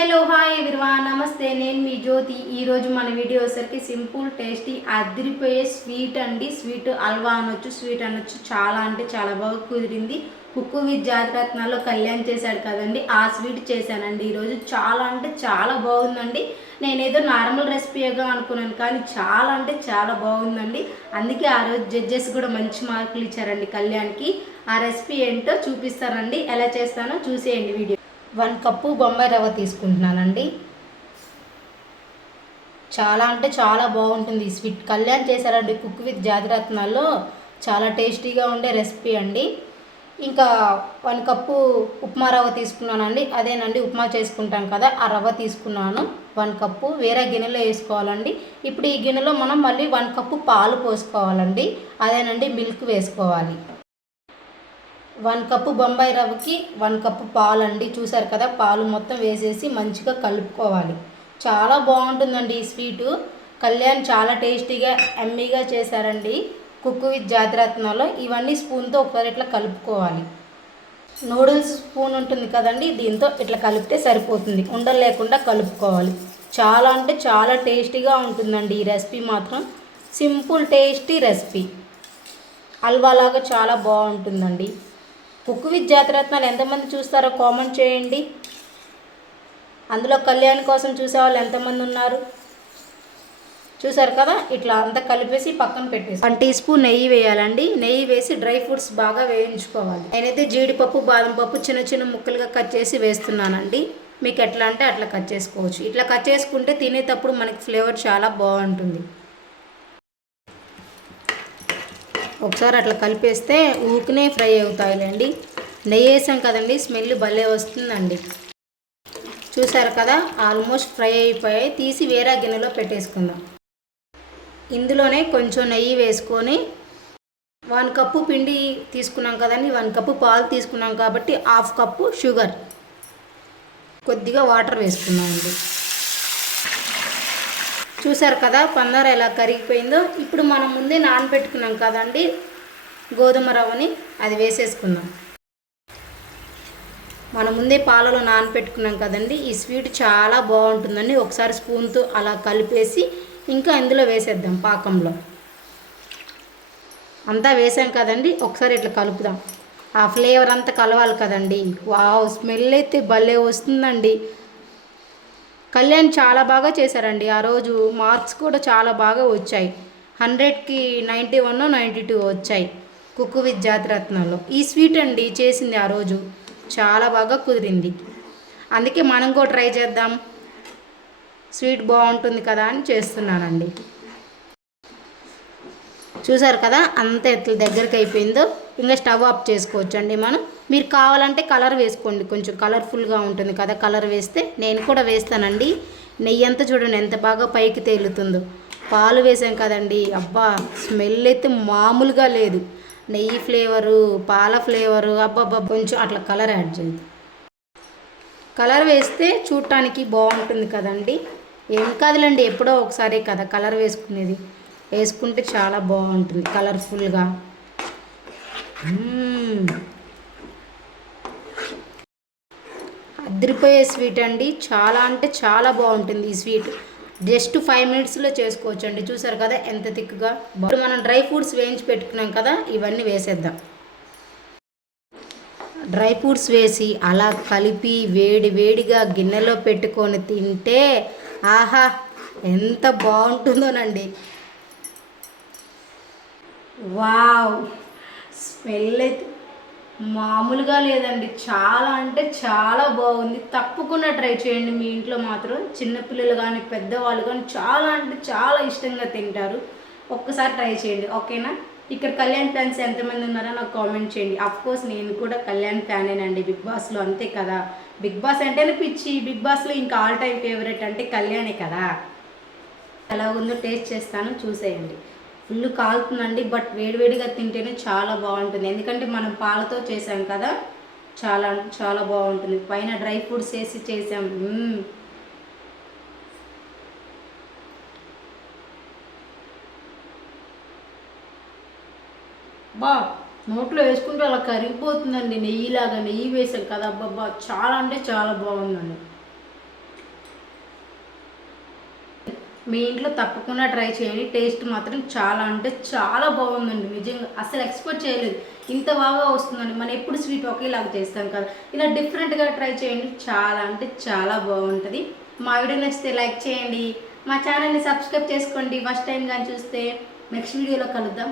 Hello hi everyone నమస్తే నేను మీ జ్యోతి ఈరోజు మన వీడియో వచ్చరికి సింపుల్ టేస్టీ అదిరిపోయే స్వీట్ అండి. స్వీట్ హల్వా అనొచ్చు, స్వీట్ అనొచ్చు. చాలా అంటే చాలా బాగా కుదిరింది. కుక్కు విత్ జాతిరత్నాల్లో కళ్యాణ్ చేశాడు కదండి, ఆ స్వీట్ చేశానండి ఈరోజు. చాలా అంటే చాలా బాగుందండి. నేనేదో నార్మల్ రెసిపీగా అనుకున్నాను కానీ చాలా అంటే చాలా బాగుందండి. అందుకే ఆ రోజు జడ్జెస్ కూడా మంచి మార్కులు ఇచ్చారండి కళ్యాణ్కి. ఆ రెసిపీ ఏంటో చూపిస్తానండి, ఎలా చేస్తానో చూసేయండి వీడియో. 1 కప్పు బొంబాయి రవ్వ తీసుకుంటున్నానండి. చాలా అంటే చాలా బాగుంటుంది ఈ స్వీట్. కళ్యాణ్ చేశారండి కుక్ విత్ జాతిరత్నాల్లో, చాలా టేస్టీగా ఉండే రెసిపీ అండి. ఇంకా 1 కప్పు ఉప్మా రవ్వ తీసుకున్నానండి. అదేనండి ఉప్మా చేసుకుంటాం కదా, ఆ రవ్వ తీసుకున్నాను 1 కప్పు. వేరే గిన్నెలో వేసుకోవాలండి. ఇప్పుడు ఈ గిన్నెలో మనం మళ్ళీ 1 కప్పు పాలు పోసుకోవాలండి. అదేనండి మిల్క్ వేసుకోవాలి. 1 కప్పు బొంబాయి రవ్వకి 1 కప్పు పాలు అండి. చూసారు కదా, పాలు మొత్తం వేసేసి మంచిగా కలుపుకోవాలి. చాలా బాగుంటుందండి ఈ స్వీటు. కళ్యాణ్ చాలా టేస్టీగా ఎమ్మీగా చేశారండి కుక్ విత్ జాతిరత్నాల్లో. ఇవన్నీ స్పూన్తో ఒకసారి ఇట్లా కలుపుకోవాలి. నూడిల్స్ స్పూన్ ఉంటుంది కదండి, దీంతో ఇట్లా కలిపితే సరిపోతుంది. ఉండలు లేకుండా కలుపుకోవాలి. చాలా అంటే చాలా టేస్టీగా ఉంటుందండి ఈ రెసిపీ మాత్రం. సింపుల్ టేస్టీ రెసిపీ, హల్వాలాగా చాలా బాగుంటుందండి. కుక్ విత్ జాతిరత్నాలు ఎంతమంది చూస్తారో కామెంట్ చేయండి. అందులో కళ్యాణ్ కోసం చూసేవాళ్ళు ఎంతమంది ఉన్నారు? చూసారు కదా, ఇట్లా అంతా కలిపేసి పక్కన పెట్టేసి 1 టీ స్పూన్ నెయ్యి వేయాలండి. నెయ్యి వేసి డ్రై ఫ్రూట్స్ బాగా వేయించుకోవాలి. నేనైతే జీడిపప్పు, బాదం పప్పు చిన్న చిన్న ముక్కలుగా కట్ చేసి వేస్తున్నానండి. మీకు ఎట్లా అంటే అట్లా కట్ చేసుకోవచ్చు. ఇట్లా కట్ చేసుకుంటే తినేటప్పుడు మనకి ఫ్లేవర్ చాలా బాగుంటుంది. ఒకసారి అట్లా కలిపేస్తే ఊరికనే ఫ్రై అవుతాయిలేండి. నెయ్యి వేసాం కదండి, స్మెల్ భలే వస్తుందండి. చూసారు కదా, ఆల్మోస్ట్ ఫ్రై అయిపోయాయి. తీసి వేరే గిన్నెలో పెట్టేసుకుందాం. ఇందులోనే కొంచెం నెయ్యి వేసుకొని 1 కప్పు పిండి తీసుకున్నాం కదండి, 1 కప్పు పాలు తీసుకున్నాం కాబట్టి 1/2 కప్పు షుగర్, కొద్దిగా వాటర్ వేసుకున్నామండి. చూసారు కదా పందర ఎలా కరిగిపోయిందో. ఇప్పుడు మనం ముందే నానబెట్టుకున్నాం కదండి గోధుమ రవ్వని, అది వేసేసుకుందాం. మనం ముందే పాలలో నానబెట్టుకున్నాం కదండి. ఈ స్వీట్ చాలా బాగుంటుందండి. ఒకసారి స్పూన్తో అలా కలిపేసి ఇంకా ఇందులో వేసేద్దాం. పాకంలో అంతా వేసాం కదండి, ఒకసారి ఇట్లా కలుపుదాం. ఆ ఫ్లేవర్ అంతా కలవాలి కదండి. వావ్, స్మెల్ అయితే భలే వస్తుందండి. కళ్యాణ్ చాలా బాగా చేశారండి ఆ రోజు. మార్క్స్ కూడా చాలా బాగా వచ్చాయి. 100కి 91, 92 వచ్చాయి కుక్ విత్ జాతిరత్నాల్లో. ఈ స్వీట్ అండి చేసింది ఆ రోజు. చాలా బాగా కుదిరింది. అందుకే మనం కూడా ట్రై చేద్దాం, స్వీట్ బాగుంటుంది కదా అని చేస్తున్నానండి. చూసారు కదా అంత ఎట్లా దగ్గరికి అయిపోయిందో. ఇంకా స్టవ్ ఆఫ్ చేసుకోవచ్చు అండి మనం. మీరు కావాలంటే కలర్ వేసుకోండి, కొంచెం కలర్ఫుల్గా ఉంటుంది కదా కలర్ వేస్తే. నేను కూడా వేస్తానండి. నెయ్యి అంతా చూడండి ఎంత బాగా పైకి తేలుతుందో. పాలు వేసాం కదండి, అబ్బా స్మెల్ అయితే మామూలుగా లేదు. నెయ్యి ఫ్లేవరు, పాల ఫ్లేవరు, అబ్బబ్బా. కొంచెం అట్లా కలర్ యాడ్ చేయండి. కలర్ వేస్తే చూడటానికి బాగుంటుంది కదండి. ఏం కాదులేండి, ఎప్పుడో ఒకసారి కదా కలర్ వేసుకునేది. వేసుకుంటే చాలా బాగుంటుంది కలర్ఫుల్గా. అదిరిపోయే స్వీట్ అండి. చాలా అంటే చాలా బాగుంటుంది ఈ స్వీట్. జస్ట్ 5 మినిట్స్లో చేసుకోవచ్చు అండి. చూసారు కదా ఎంత థిక్గా. ఇప్పుడు మనం డ్రై ఫ్రూట్స్ వేయించి పెట్టుకున్నాం కదా, ఇవన్నీ వేసేద్దాం. డ్రై ఫ్రూట్స్ వేసి అలా కలిపి వేడి వేడిగా గిన్నెలో పెట్టుకొని తింటే ఆహా ఎంత బాగుంటుందోనండి. వావ్, స్మెల్ అయితే మామూలుగా లేదండి. చాలా అంటే చాలా బాగుంది. తప్పకుండా ట్రై చేయండి మీ ఇంట్లో మాత్రం. చిన్నపిల్లలు కానీ పెద్దవాళ్ళు కానీ చాలా అంటే చాలా ఇష్టంగా తింటారు. ఒక్కసారి ట్రై చేయండి, ఓకేనా? ఇక్కడ కళ్యాణ్ ఫ్యాన్స్ ఎంతమంది ఉన్నారో నాకు కామెంట్ చేయండి. అఫ్కోర్స్ నేను కూడా కళ్యాణ్ ఫ్యానేనండి. బిగ్ బాస్లో అంతే కదా, బిగ్ బాస్ అంటేనే పిచ్చి. బిగ్ బాస్లో ఇంకా ఆల్ టైమ్ ఫేవరెట్ అంటే కళ్యాణే కదా. ఎలా ఉందో టేస్ట్ చేస్తాను, చూసేయండి. ఫుల్ కాలుతుందండి, బట్ వేడివేడిగా తింటేనే చాలా బాగుంటుంది. ఎందుకంటే మనం పాలతో చేసాం కదా, చాలా చాలా బాగుంటుంది. పైన డ్రై ఫ్రూట్స్ వేసి చేసాం. బా, నోట్లో వేసుకుంటే అలా కరిగిపోతుందండి నెయ్యిలాగా. నెయ్యి వేసాం కదా, అబ్బబ్బా చాలా అంటే చాలా బాగుందండి. మీ ఇంట్లో తప్పకుండా ట్రై చేయండి. టేస్ట్ మాత్రం చాలా అంటే చాలా బాగుందండి. నిజంగా అసలు ఎక్స్పెక్ట్ చేయలేదు ఇంత బాగా వస్తుందండి. మనం ఎప్పుడు స్వీట్ ఒకేలాగా చేస్తాం కదా, ఇలా డిఫరెంట్గా ట్రై చేయండి. చాలా అంటే చాలా బాగుంటుంది. మా వీడియో నచ్చితే లైక్ చేయండి, మా ఛానల్ని సబ్స్క్రైబ్ చేసుకోండి. ఫస్ట్ టైం కానీ చూస్తే నెక్స్ట్ వీడియోలో కలుద్దాం.